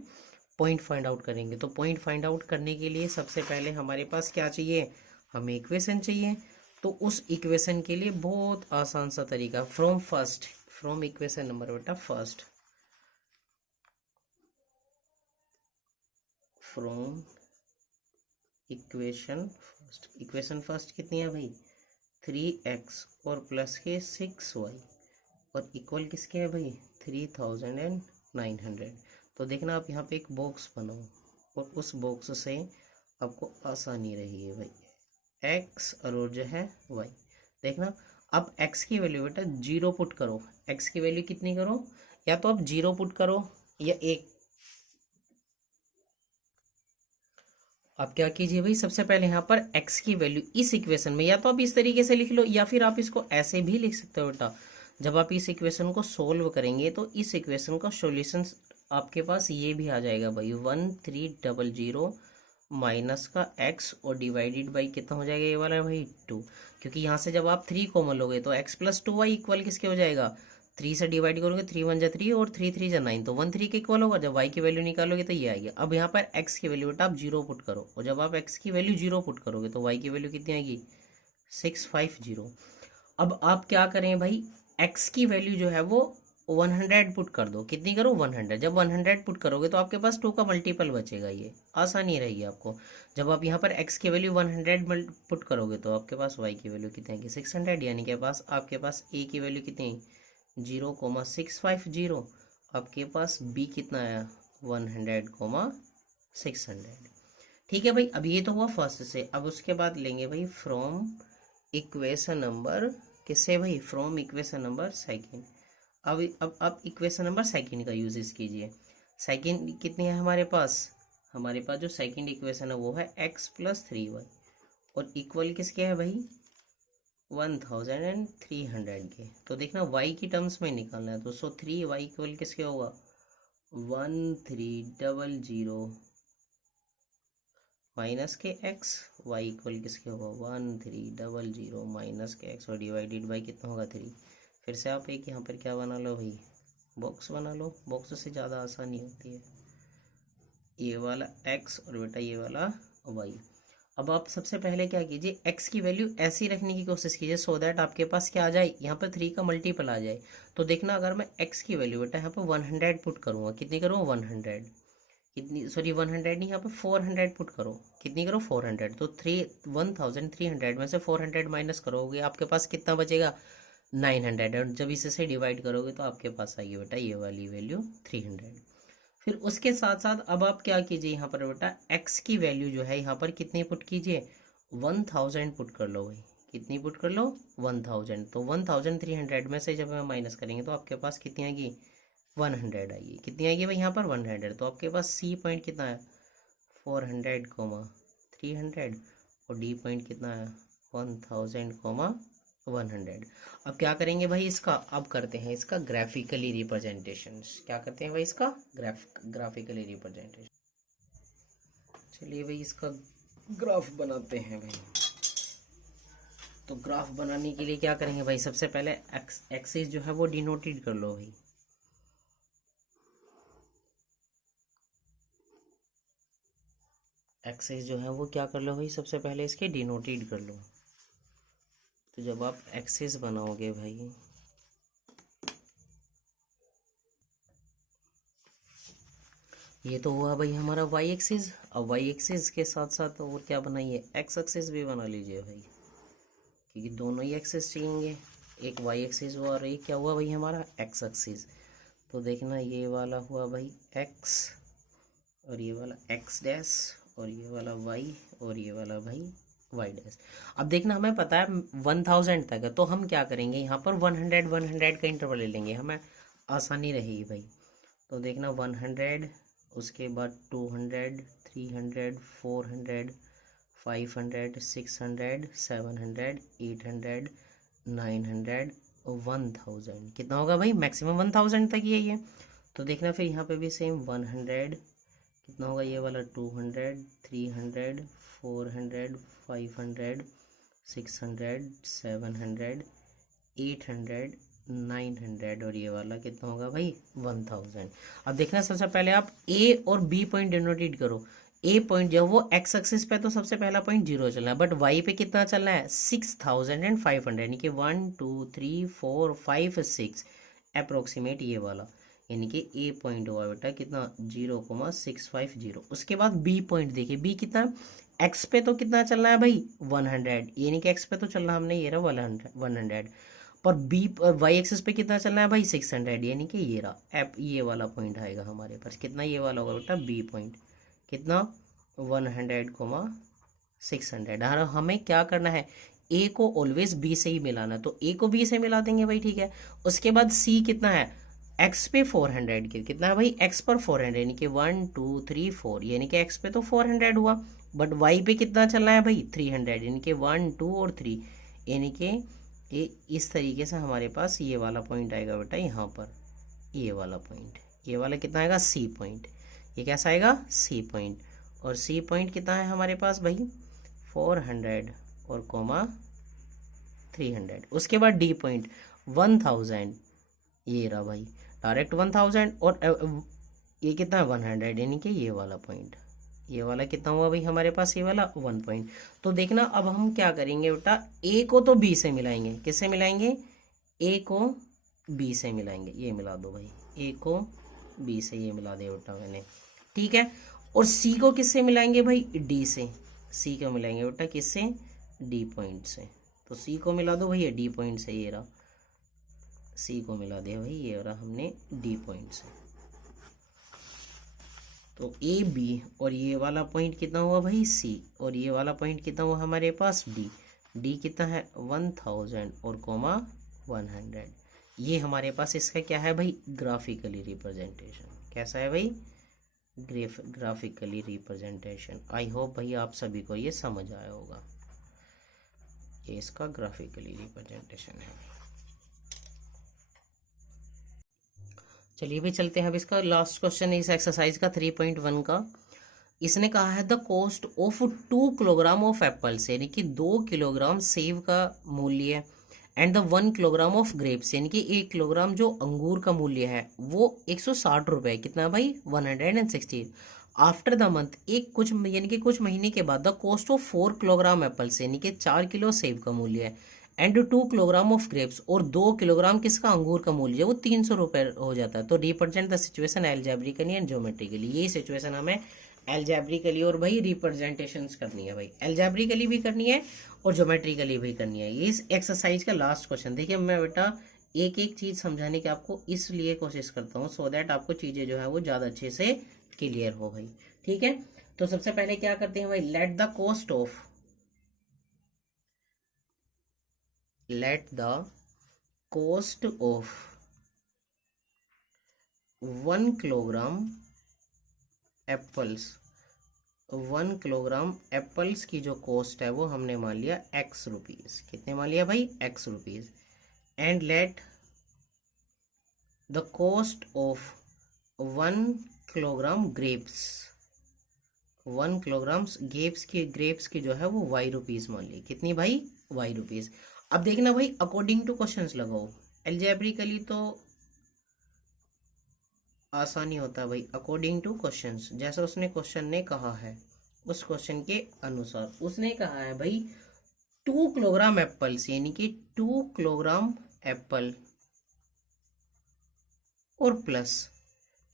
पॉइंट फाइंड आउट करेंगे। तो पॉइंट फाइंड आउट करने के लिए सबसे पहले हमारे पास क्या चाहिए, हमें इक्वेशन चाहिए। तो उस इक्वेशन के लिए बहुत आसान सा तरीका, फ्रॉम इक्वेशन नंबर बेटा फर्स्ट, फ्रॉम इक्वेशन फर्स्ट कितनी है भाई 3x और प्लस के 6y और इक्वल किसके है भाई 3900। तो देखना आप यहाँ पे एक बॉक्स बनाओ और उस बॉक्स से आपको आसानी रही है भाई x और जो है y। देखना अब x की वैल्यू बेटा 0 पुट करो, x की वैल्यू कितनी करो, या तो आप 0 पुट करो या 1। अब क्या कीजिए भाई सबसे पहले यहाँ पर x की वैल्यू इस इक्वेशन में या तो आप इस तरीके से लिख लो या फिर आप इसको ऐसे भी लिख सकते हो बेटा। जब आप इस इक्वेशन को सोल्व करेंगे तो इस इक्वेशन का सॉल्यूशन आपके पास ये भी आ जाएगा भाई 1300 माइनस का x और डिवाइडेड बाई कितना हो जाएगा ये वाला भाई 2, क्योंकि यहाँ से जब आप 3 कॉमन लोगे तो x प्लस 2y इक्वल किसके हो जाएगा 3 से डिवाइड करोगे 3 1 जा 3 और 3 3 जा 9, तो 1 3 के इक्वल होगा। जब y की वैल्यू निकालोगे तो ये आएगी। अब यहाँ पर x की वैल्यू बेटा आप 0 पुट करो और जब आप x की वैल्यू 0 पुट करोगे तो y की वैल्यू कितनी आएगी 650। अब आप क्या करें भाई x की वैल्यू जो है वो 100 पुट कर दो, कितनी करो 100। जब 100 पुट करोगे तो आपके पास 2 का मल्टीपल बचेगा, ये आसानी रहेगी आपको। जब आप यहाँ पर x की वैल्यू 100 पुट करोगे तो आपके पास y की वैल्यू कितनी आएगी 600, यानी कि आपके पास a की वैल्यू कितनी 0,650, आपके पास b कितना आया 100,600। ठीक है भाई। अब ये तो हुआ फर्स्ट से। अब उसके बाद लेंगे भाई फ्रॉम इक्वेशन नंबर किससे भाई फ्रॉम इक्वेशन नंबर सेकंड। अब इक्वेशन नंबर सेकंड का यूज कीजिए। सेकंड कितनी है हमारे पास जो सेकंड इक्वेशन है वो है x प्लस 3y और इक्वल किसके है भाई 1300 के। तो देखना y की टर्म्स में निकालना है तो 3y इक्वल किसके होगा 1300 माइनस के x, y इक्वल किसके होगा 1300 माइनस के x और डिवाइडेड बाई कितना होगा 3। फिर से आप एक यहाँ पर क्या बना लो भाई बॉक्स बना लो, बॉक्स से ज़्यादा आसानी होती है। ये वाला x और बेटा ये वाला y। अब आप सबसे पहले क्या कीजिए x की वैल्यू ऐसी रखने की कोशिश कीजिए सो दैट आपके पास क्या आ जाए यहाँ पर 3 का मल्टीपल आ जाए। तो देखना अगर मैं x की वैल्यू बेटा यहाँ पर 100 पुट करूँगा, कितनी करूँगा 100, कितनी सॉरी 100 नहीं यहाँ पर 400 पुट करो, कितनी करो 400। तो 1300 में से 400 माइनस करोगे आपके पास कितना बचेगा 900 और जब इसे से डिवाइड करोगे तो आपके पास आएगी बेटा ये वाली वैल्यू 300। फिर उसके साथ साथ अब आप क्या कीजिए यहाँ पर बेटा x की वैल्यू जो है यहाँ पर कितनी पुट कीजिए 1000 पुट कर लो भाई, कितनी पुट कर लो 1000। तो 1300 में से जब हम माइनस करेंगे तो आपके पास कितनी आएगी 100 आई है। कितनी आएगी भाई यहाँ पर 100। तो आपके पास सी पॉइंट कितना है 400 कोमा 300 और डी पॉइंट कितना है 1000 कोमा 100। अब क्या करेंगे भाई इसका, अब करते हैं इसका ग्राफिकली रिप्रेजेंटेशन। क्या करते हैं भाई इसका ग्राफिकली रिप्रेजेंटेशन। चलिए भाई इसका ग्राफ बनाते हैं भाई। तो ग्राफ बनाने के लिए क्या करेंगे भाई, सबसे पहले एक्सिस जो है वो डिनोटेड कर लो भाई। एक्सिस जो है वो क्या कर लो भाई, सबसे पहले इसके डिनोटेड कर लो। तो जब आप एक्सिस बनाओगे भाई, ये तो हुआ भाई हमारा वाई एक्सिस। अब वाई एक्सिस के साथ साथ और क्या बनाइए, एक्स एक्सिस भी बना लीजिए भाई, क्योंकि दोनों ही एक्सिस चाहिए। एक वाई एक्सिस हुआ और एक क्या हुआ भाई हमारा एक्स एक्सिस। तो देखना ये वाला हुआ भाई एक्स और ये वाला एक्स डैश और ये वाला वाई और ये वाला भाई वाई डैश। अब देखना हमें पता है 1000 तक है, तो हम क्या करेंगे यहाँ पर 100 का इंटरवल ले लेंगे, हमें आसानी रहेगी भाई। तो देखना 100, उसके बाद 200, 300, 400, 500, 600, 700, 800, 900, 1000। कितना होगा भाई, मैक्सिमम 1000 तक ही है। तो देखना फिर यहाँ पे भी सेम 100 कितना होगा, ये वाला 200, 300, 400, 500, 600, 700, 800, 900 और ये वाला कितना होगा भाई 1000। अब देखना सबसे पहले आप ए और बी पॉइंट डिनोटेट करो। ए पॉइंट जो वो एक्स एक्सिस पे तो सबसे पहला पॉइंट 0 चलना है, बट वाई पे कितना चलना है 6500, यानी कि 1 2 3 4 5 6 अप्रोक्सीमेट ये वाला, यानी कि ए पॉइंट हुआ बेटा कितना 0,650। उसके बाद बी पॉइंट देखिए, बी कितना एक्स पे तो कितना चलना है भाई 100, यानी कि एक्स पे तो चलना हमने ये रहा 100, पर बी वाई एक्सिस पे कितना चलना है भाई 600, यानी कि ये रहा एप ये वाला पॉइंट आएगा हमारे पास। कितना ये वाला होगा बेटा बी पॉइंट, कितना 100,600। हमें क्या करना है, ए को ऑलवेज बी से ही मिलाना है, तो ए को बी से मिला देंगे भाई, ठीक है। उसके बाद सी कितना है एक्स पे 400 के, कितना है भाई एक्स पर 400, यानी कि 1 2 3 4, यानी कि एक्स पे तो 400 हुआ, बट वाई पे कितना चलना है भाई 300, यानी कि 1 2 और 3, यानी कि ये इस तरीके से हमारे पास ये वाला पॉइंट आएगा बेटा यहाँ पर, ये वाला पॉइंट, ये वाला कितना आएगा सी पॉइंट। ये कैसा आएगा सी पॉइंट, और सी पॉइंट कितना है हमारे पास भाई 400 और कोमा 300। उसके बाद डी पॉइंट 1000, ये रहा भाई डायरेक्ट 1000, और ये कितना है 100, यानी कि ये वाला पॉइंट, ये वाला कितना हुआ भाई हमारे पास ये वाला 1 पॉइंट। तो देखना अब हम क्या करेंगे बेटा, ए को तो बी से मिलाएंगे, किससे मिलाएंगे ए को बी से मिलाएंगे, ये मिला दो भाई ए को बी से, ये मिला दिया बेटा मैंने, ठीक है। और सी को किससे मिलाएंगे भाई डी से, सी को मिलाएंगे बेटा किससे डी पॉइंट से। तो सी को मिला दो भैया डी पॉइंट से, ये रहा सी को मिला दिया भाई, ये रहा हमने डी पॉइंट से। तो ए बी और ये वाला पॉइंट कितना हुआ भाई सी, और ये वाला पॉइंट कितना हुआ हमारे पास डी, डी कितना है 1000 और कोमा 100। ये हमारे पास इसका क्या है भाई ग्राफिकली रिप्रेजेंटेशन, कैसा है भाई ग्राफिकली रिप्रेजेंटेशन। आई होप भाई आप सभी को ये समझ आया होगा, ये इसका ग्राफिकली रिप्रेजेंटेशन है। चलिए भाई चलते हैं अब इसका लास्ट क्वेश्चन इस एक्सरसाइज का 3.1 का। इसने कहा है the cost of 2 kilogram of apples, यानी कि 2 किलोग्राम सेब का मूल्य, and the 1 kilogram of grapes, यानी कि 1 किलोग्राम जो अंगूर का मूल्य है वो 160 रुपये, कितना भाई 160 आफ्टर द मंथ, एक कुछ यानी कि कुछ महीने के बाद the cost of 4 kilogram apples, यानी कि 4 किलो सेब का मूल्य है, एंड 2 किलोग्राम ऑफ ग्रेप्स, और 2 किलोग्राम किसका अंगूर का मूल्य है वो 300 रुपये हो जाता है। तो represent the situation algebraically and geometrically, ये सिचुएशन हमें एल्जेब्रिकली और भाई रिप्रेजेंटेशंस करनी है भाई, एल्जेब्रिकली भी करनी है और ज्योमेट्रिकली भी करनी है। ये इस एक्सरसाइज का लास्ट क्वेश्चन। देखिए मैं बेटा एक एक चीज समझाने की आपको इसलिए कोशिश करता हूँ सो दैट आपको चीजें जो है वो ज्यादा अच्छे से क्लियर हो भाई, ठीक है। तो सबसे पहले क्या करते हैं भाई, let the cost of 1 kilogram apples, 1 kilogram apples की जो कॉस्ट है वो हमने मान लिया एक्स रुपीज़। कितने मान लिया भाई? X rupees. And let the cost of 1 kilogram grapes, 1 kilogram grapes की जो है वो वाई रुपीज़ मान ली। कितनी भाई? Y rupees. अब देखना भाई अकॉर्डिंग टू क्वेश्चंस लगाओ। एल्जेब्रिकली तो आसानी होता है भाई, अकॉर्डिंग टू क्वेश्चंस, जैसा उसने क्वेश्चन ने कहा है उस क्वेश्चन के अनुसार। उसने कहा है भाई 2 किलोग्राम एप्पल्स, यानी कि 2 किलोग्राम एप्पल और प्लस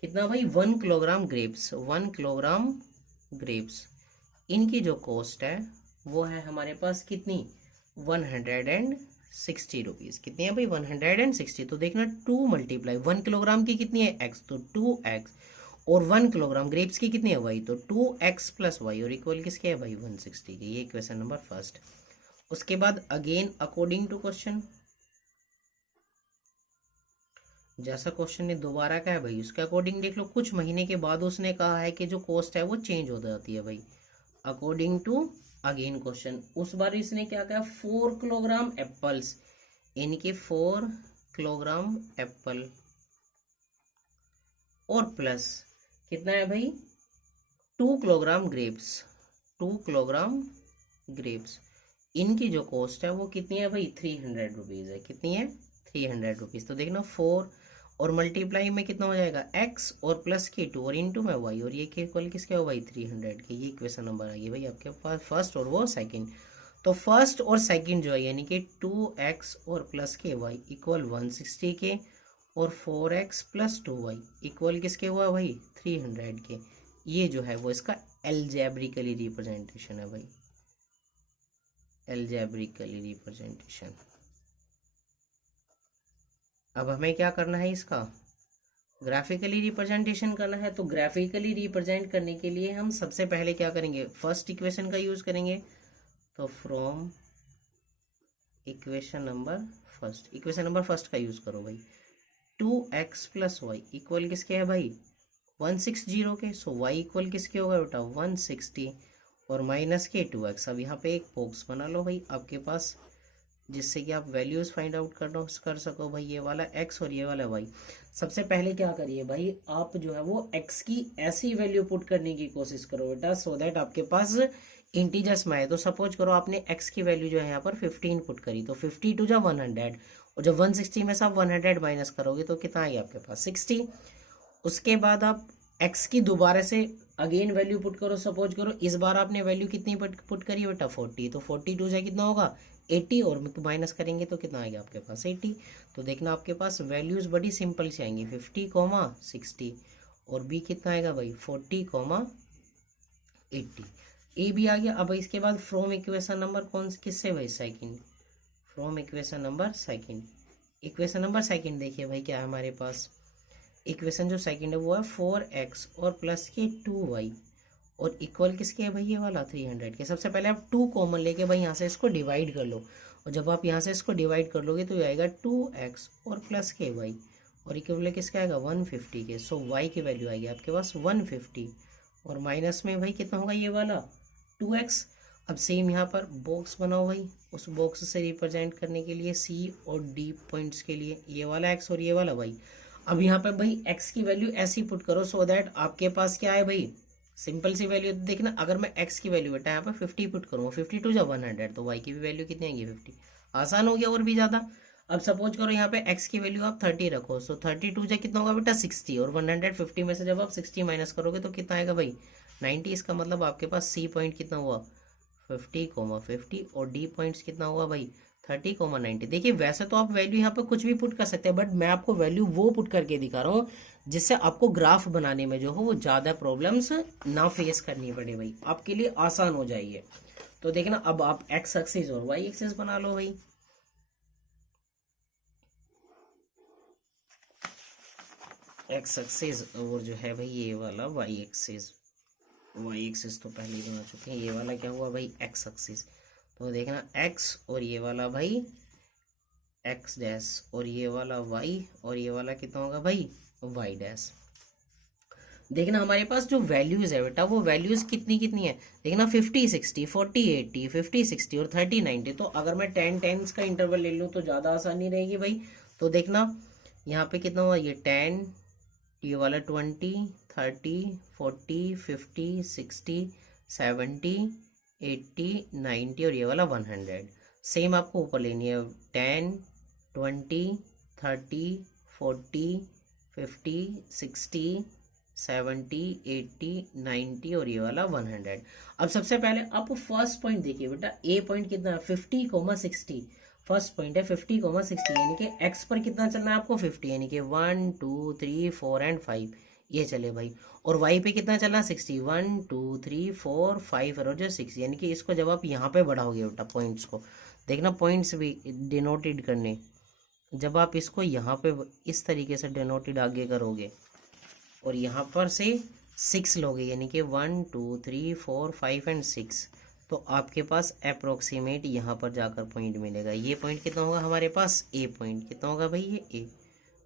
कितना भाई? 1 किलोग्राम ग्रेप्स, 1 किलोग्राम ग्रेप्स, इनकी जो कॉस्ट है वो है हमारे पास कितनी? 160 रुपीज़। कितनी है भाई? 160। तो देखना 2 मल्टीप्लाई 1 किलोग्राम की कितनी है? एक्स, तो 2x, और 1 किलोग्राम ग्रेप्स की कितनी है? वाई, तो 2x प्लस वाई, और इक्वल किसके है भाई? 160 के। ये क्वेश्चन नंबर फर्स्ट। उसके बाद अगेन अकॉर्डिंग टू क्वेश्चन, जैसा क्वेश्चन ने दोबारा कहा है भाई उसके अकॉर्डिंग देख लो। कुछ महीने के बाद उसने कहा है कि जो कॉस्ट है वो चेंज हो जाती है भाई, अकॉर्डिंग टू अगेन क्वेश्चन। उस बार इसने क्या कहा? 4 किलोग्राम एप्पल्स, यानी कि 4 किलोग्राम एप्पल और प्लस कितना है भाई? 2 किलोग्राम ग्रेप्स, 2 किलोग्राम ग्रेप्स, इनकी जो कॉस्ट है वो कितनी है भाई? 300 रुपीज़ है। कितनी है? 300 रुपीज़। तो देखना 4 और मल्टीप्लाई में कितना हो जाएगा? x, और प्लस के 2, और इंटू में y, और ये के इक्वल किसके हो भाई? 300 के। ये इक्वेशन नंबर आ गई भाई आपके पास फर्स्ट और वो सेकंड। तो फर्स्ट और सेकंड जो है यानी कि 2x और प्लस के y इक्वल 160 के, और 4x प्लस 2y इक्वल किसके हुआ भाई? 300 के। ये जो है वो इसका एल्जेब्रिकली रिप्रेजेंटेशन है भाई, एल्जेब्रिकली रिप्रेजेंटेशन। अब हमें क्या करना है? इसका ग्राफिकली रिप्रेजेंटेशन करना है। तो ग्राफिकली रिप्रेजेंट करने के लिए हम सबसे पहले क्या करेंगे? फर्स्ट इक्वेशन का यूज करेंगे। तो फ्रॉम इक्वेशन नंबर फर्स्ट का यूज करो भाई। 2x प्लस वाई इक्वल किसके है भाई? 160 के। सो y इक्वल किसके होगा बेटा? 160, और माइनस के 2x। अब यहाँ पे एक बॉक्स बना लो भाई आपके पास, जिससे कि आप वैल्यूज फाइंड आउट कर सको भाई। ये वाला x और ये वाला y। सबसे पहले क्या करिए भाई, आप जो है वो x की ऐसी वैल्यू पुट करने की कोशिश करो बेटा, सो दैट आपके पास इंटीजर्स में आए। तो सपोज करो आपने x की वैल्यू जो है यहाँ पर 15 पुट करी, तो 50 टू जा 100, और जब 160 में से आप 100 माइनस करोगे तो कितना आएगा आपके पास? 60। उसके बाद आप x की दोबारा से अगेन वैल्यू पुट करो। सपोज करो इस बार आपने वैल्यू कितनी पुट करी बेटा? 40। तो 42 जा कितना होगा? 80, और माइनस करेंगे तो कितना आएगा आपके पास? 80। तो देखना आपके पास वैल्यूज बड़ी सिंपल से आएंगी, 50, 60, और b कितना आएगा भाई? 40, 80। ए भी आ गया। अब इसके बाद फ्रॉम इक्वेशन नंबर कौन किससे भाई? Second. From equation number second, equation number second देखिए भाई क्या है हमारे पास। इक्वेशन जो सेकंड है वो है 4x और प्लस के 2y, और इक्वल किसके है भाई? ये वाला 300 के। सबसे पहले आप 2 कॉमन लेके भाई यहाँ से इसको डिवाइड कर लो, और जब आप यहाँ से इसको डिवाइड कर लोगे तो ये आएगा 2x और प्लस के y, और इक्वल किसका आएगा? 150 के। सो y की वैल्यू आएगी आपके पास 150, और माइनस में भाई कितना होगा? ये वाला 2x। अब सेम यहाँ पर बॉक्स बनाओ भाई, उस बॉक्स से रिप्रेजेंट करने के लिए c और d पॉइंट्स के लिए ये वाला x और ये वाला y। अब यहाँ पर भाई x की वैल्यू ऐसी पुट करो सो दैट आपके पास क्या है भाई? सिंपल सी वैल्यू देखना, अगर मैं x की वैल्यू बेटा यहाँ पर 50 पुट करूँगा, 50 टू जा 100, तो y की भी वैल्यू कितनी आएगी? 50। आसान हो गया और भी ज़्यादा। अब सपोज करो यहाँ पे x की वैल्यू आप 30 रखो, सो 32 जा कितना होगा बेटा? 60, और 150 में से जब आप 60 माइनस करोगे तो कितना आएगा भाई? 90। इसका मतलब आपके पास c पॉइंट कितना हुआ? 50, और d पॉइंट्स कितना हुआ भाई? 30, 90। देखिए वैसे तो आप वैल्यू यहाँ पे कुछ भी पुट कर सकते हैं, बट मैं आपको वैल्यू वो पुट करके दिखा रहा हूँ जिससे आपको ग्राफ बनाने में जो हो वो ज़्यादा प्रॉब्लम्स ना फेस करनी पड़े भाई, आपके लिए आसान हो जाएगी। तो देखना अब आप एक्स एक्सिस और वाई एक्सिस बना लो भाई। एक्स एक्सिस और जो है भाई ये वाला वाई एक्सिस, वाई एक्सिस तो पहले ही बना चुके हैं। ये वाला क्या हुआ भाई? X axis. तो देखना एक्स और ये वाला भाई एक्स डैश, और ये वाला वाई, और ये वाला कितना होगा भाई? Y dash. देखना हमारे पास जो वैल्यूज है बेटा, वो वैल्यूज कितनी कितनी है, देखना 50 60 40 80 50 60 और 30 90। तो अगर मैं 10 टेंस का इंटरवल ले लूँ तो ज़्यादा आसानी रहेगी भाई। तो देखना यहाँ पे कितना हुआ, ये 10, ये वाला 20 30 40 50 60 70 80 90 और ये वाला 100। सेम आपको ऊपर लेनी है, 10 20 30 40 50 60 70 80 90 और ये वाला 100। अब सबसे पहले आप फर्स्ट पॉइंट देखिए बेटा, ए पॉइंट कितना है 50,60। फर्स्ट पॉइंट है 50,60, यानी कि एक्स पर कितना चलना है आपको 50, यानी कि 1 2 3 4 एंड 5 ये चले भाई। और वाई पे कितना चलना है 60, 1 2 3 4 5 और जो 6, यानी कि इसको जब आप यहाँ पे बढ़ाओगे बेटा पॉइंट्स को, देखना पॉइंट्स भी डिनोटेड करने, जब आप इसको यहाँ पे इस तरीके से डिनोटेड आगे करोगे और यहाँ पर से 6 लोगे, यानी कि 1 2 3 4 5 एंड 6, तो आपके पास अप्रोक्सीमेट यहाँ पर जाकर पॉइंट मिलेगा। ये पॉइंट कितना होगा हमारे पास, ए पॉइंट कितना होगा भाई, ये ए।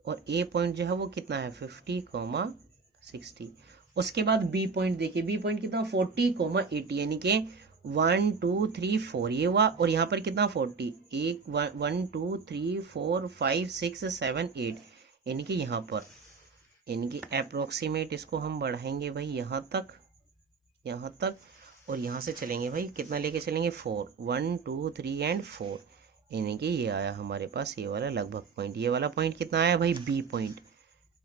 और ए पॉइंट जो है वो कितना है 50,60। उसके बाद बी पॉइंट देखिए, बी पॉइंट कितना 40,80, यानी कि 1 2 3 4 ये हुआ, और यहाँ पर कितना 40, 1 2 3 4 5 6 7 8, यानी कि यहाँ पर, यानी कि अप्रोक्सीमेट इसको हम बढ़ाएंगे भाई यहाँ तक, यहाँ तक, और यहाँ से चलेंगे भाई कितना लेके चलेंगे 4, 1 2 3 एंड 4, यानी कि ये आया हमारे पास ये वाला लगभग पॉइंट। ये वाला पॉइंट कितना आया भाई बी पॉइंट,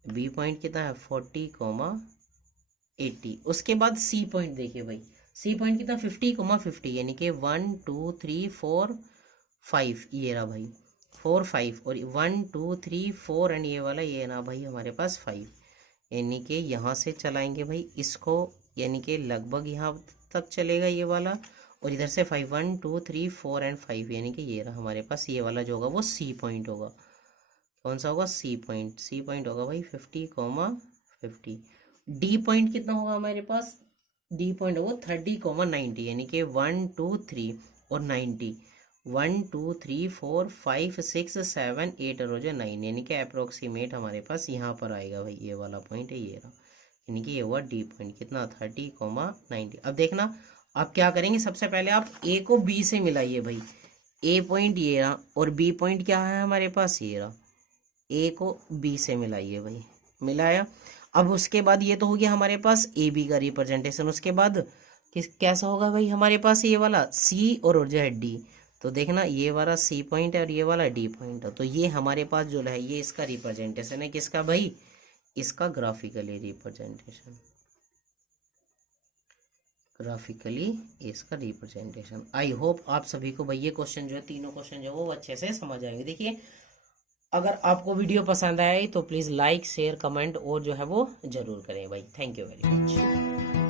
बी पॉइंट कितना है 40,80। उसके बाद सी पॉइंट देखिए भाई, सी पॉइंट कितना 50,50, यानी कि 1 2 3 4 5 ये रहा भाई 4 5, और 1 2 3 4 एंड ये वाला ये ना भाई हमारे पास 5, यानी कि यहाँ से चलाएंगे भाई इसको, यानी कि लगभग यहाँ तक चलेगा ये वाला, और इधर से 5 1 2 3 4 एंड 5, यानी कि ये रहा हमारे पास ये वाला जो होगा वो सी पॉइंट होगा। कौन सा होगा, सी पॉइंट, सी पॉइंट होगा भाई 50,50। डी पॉइंट कितना होगा हमारे पास, डी पॉइंट होगा 30,90, यानी कि 1 2 3 और 90, 1 2 3 4 5 6 7 8 और जो 9, यानी कि अप्रोक्सीमेट हमारे पास यहाँ पर आएगा भाई ये वाला पॉइंट है, ये रहा, यानी कि ये हुआ डी पॉइंट कितना 30,90। अब देखना आप क्या करेंगे, सबसे पहले आप ए को बी से मिलाइए भाई, ए पॉइंट ये रहा और बी पॉइंट क्या है हमारे पास ये रहा, ए को बी से मिलाइए भाई, मिलाया। अब उसके बाद ये तो हो गया हमारे पास ए बी का रिप्रेजेंटेशन, उसके बाद कैसा होगा भाई हमारे पास ये वाला सी और जो है डी। तो देखना ये वाला सी पॉइंट है और ये वाला डी पॉइंट है, तो ये हमारे पास जो है ये इसका रिप्रेजेंटेशन है, किसका भाई, इसका ग्राफिकली रिप्रेजेंटेशन, ग्राफिकली इसका रिप्रेजेंटेशन। आई होप आप सभी को भाई ये क्वेश्चन जो है, तीनों क्वेश्चन जो है वो अच्छे से समझ आएंगे। देखिए अगर आपको वीडियो पसंद आए तो प्लीज़ लाइक शेयर कमेंट और जो है वो ज़रूर करें भाई। Thank you very much.